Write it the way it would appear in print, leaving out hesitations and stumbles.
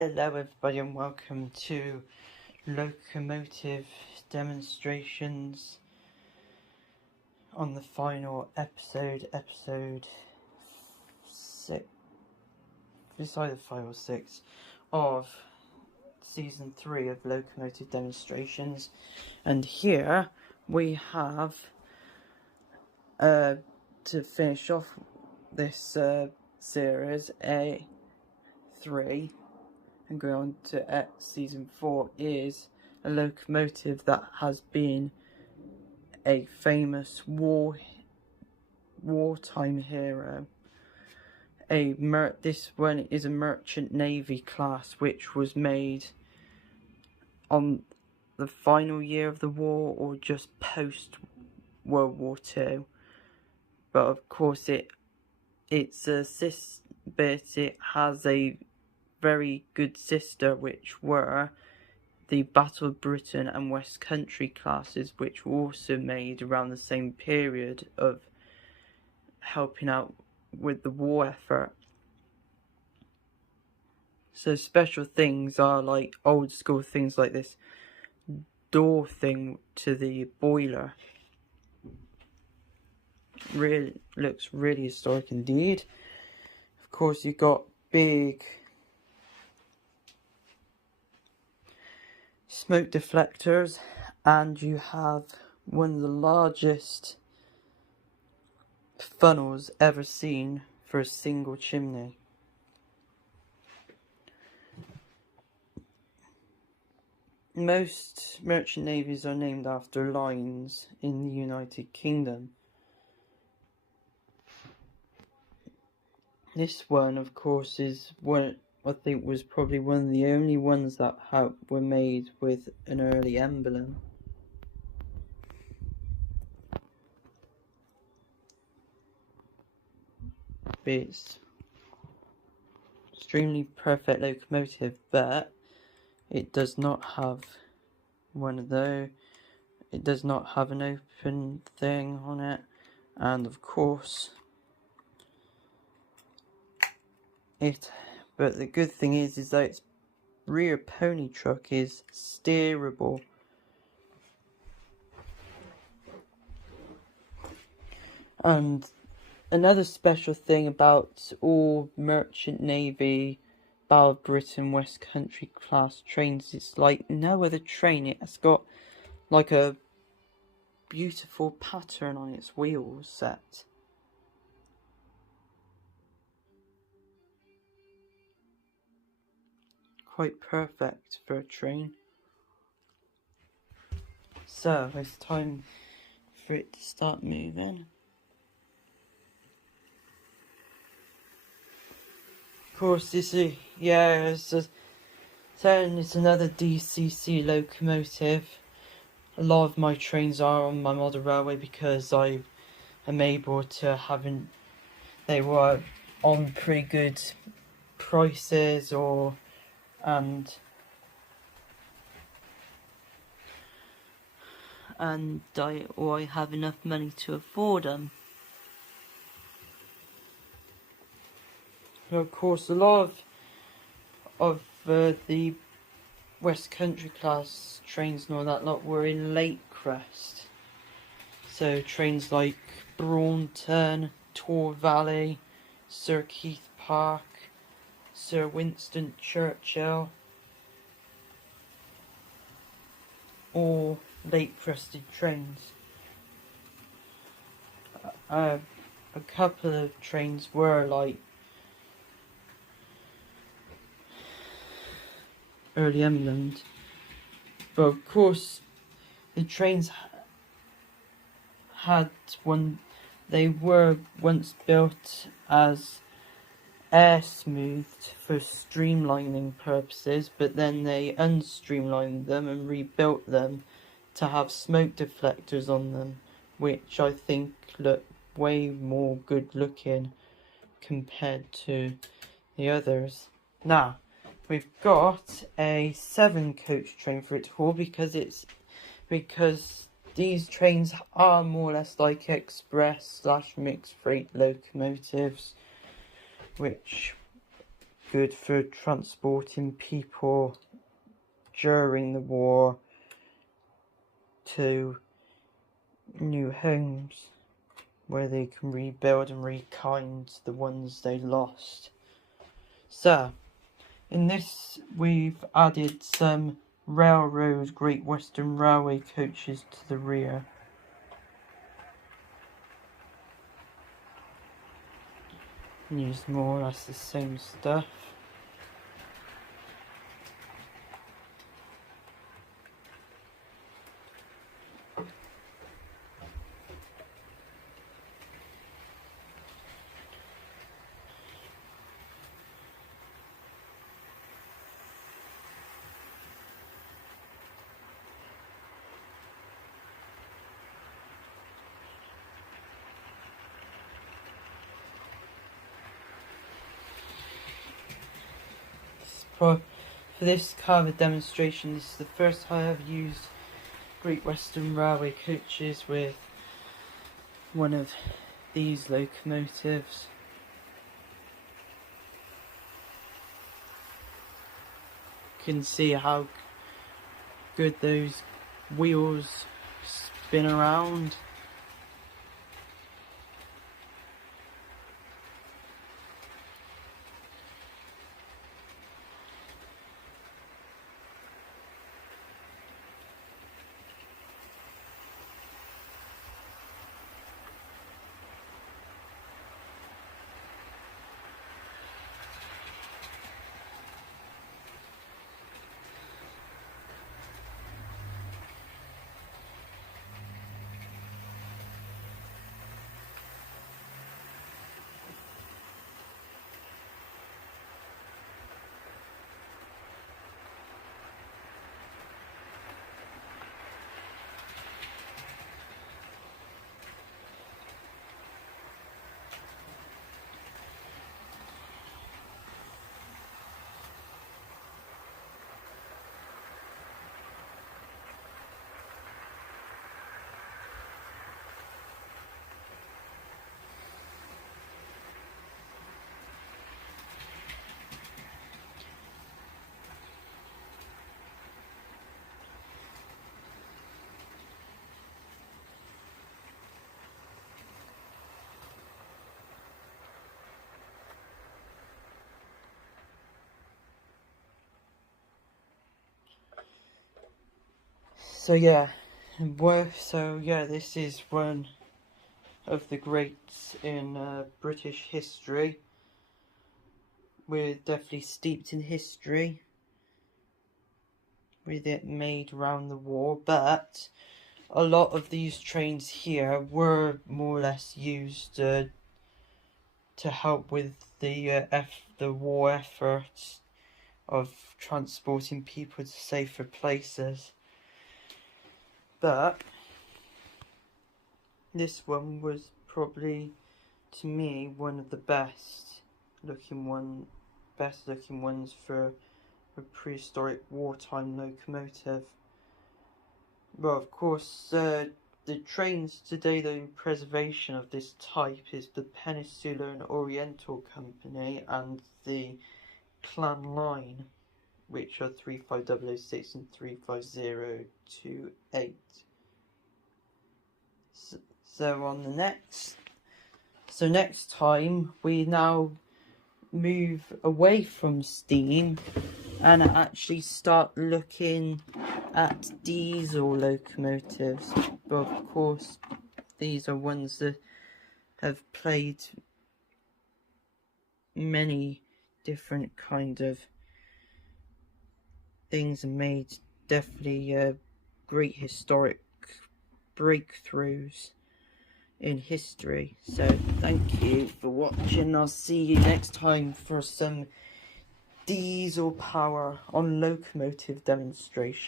Hello everybody and welcome to Locomotive demonstrations on the final episode 6, it's either 5 or 6 of season 3 of Locomotive demonstrations. And here we have to finish off this series A3 and go on to season 4 is a locomotive that has been a famous wartime hero. This one is a merchant navy class which was made on the final year of the war or just post World War II. But of course it has a very good sister, which were the Battle of Britain and West Country classes, which were also made around the same period of helping out with the war effort. So special things are like old school things like this door thing to the boiler. Really looks really historic indeed. Of course you've got big smoke deflectors, and you have one of the largest funnels ever seen for a single chimney. Most merchant navies are named after lines in the United Kingdom. This one, of course, is one I think was probably one of the only ones that were made with an early emblem. It's extremely perfect locomotive, but it does not have one of those. It does not have an open thing on it, and of course but the good thing is that its rear pony truck is steerable. And another special thing about all merchant navy Battle of Britain West Country class trains, it's like no other train. It has got like a beautiful pattern on its wheels set. Quite perfect for a train. So it's time for it to start moving. Of course, it's another DCC locomotive. A lot of my trains are on my model railway because I am able to they were on pretty good prices or I have enough money to afford them. Of course, a lot of the West Country class trains and all that lot were in late Crest. So trains like Braunton, Tor Valley, Sir Keith Park, Sir Winston Churchill, all late crested trains. A couple of trains were like early emblems, but of course the trains they were once built as air smoothed for streamlining purposes, but then they unstreamlined them and rebuilt them to have smoke deflectors on them, which I think look way more good looking compared to the others. Now we've got a 7 coach train for it to haul because these trains are more or less like express / mixed freight locomotives, which good for transporting people during the war to new homes where they can rebuild and rekind the ones they lost. So, in this we've added some railroad Great Western Railway coaches to the rear. Use more or less the same stuff. For this kind of demonstration, this is the first time I've used Great Western Railway coaches with one of these locomotives. You can see how good those wheels spin around. So yeah, this is one of the greats in British history. We're definitely steeped in history with it made around the war, but a lot of these trains here were more or less used to help with the war efforts of transporting people to safer places. But this one was probably, to me, one of the best looking ones for a prehistoric wartime locomotive. Well, of course, the trains today, the preservation of this type is the Peninsular and Oriental Company and the Clan Line, which are 35006 and 35028. So on the next time we now move away from steam and actually start looking at diesel locomotives. But of course, these are ones that have played many different kind of things and made definitely great historic breakthroughs in history. So thank you for watching. I'll see you next time for some diesel power on locomotive demonstration.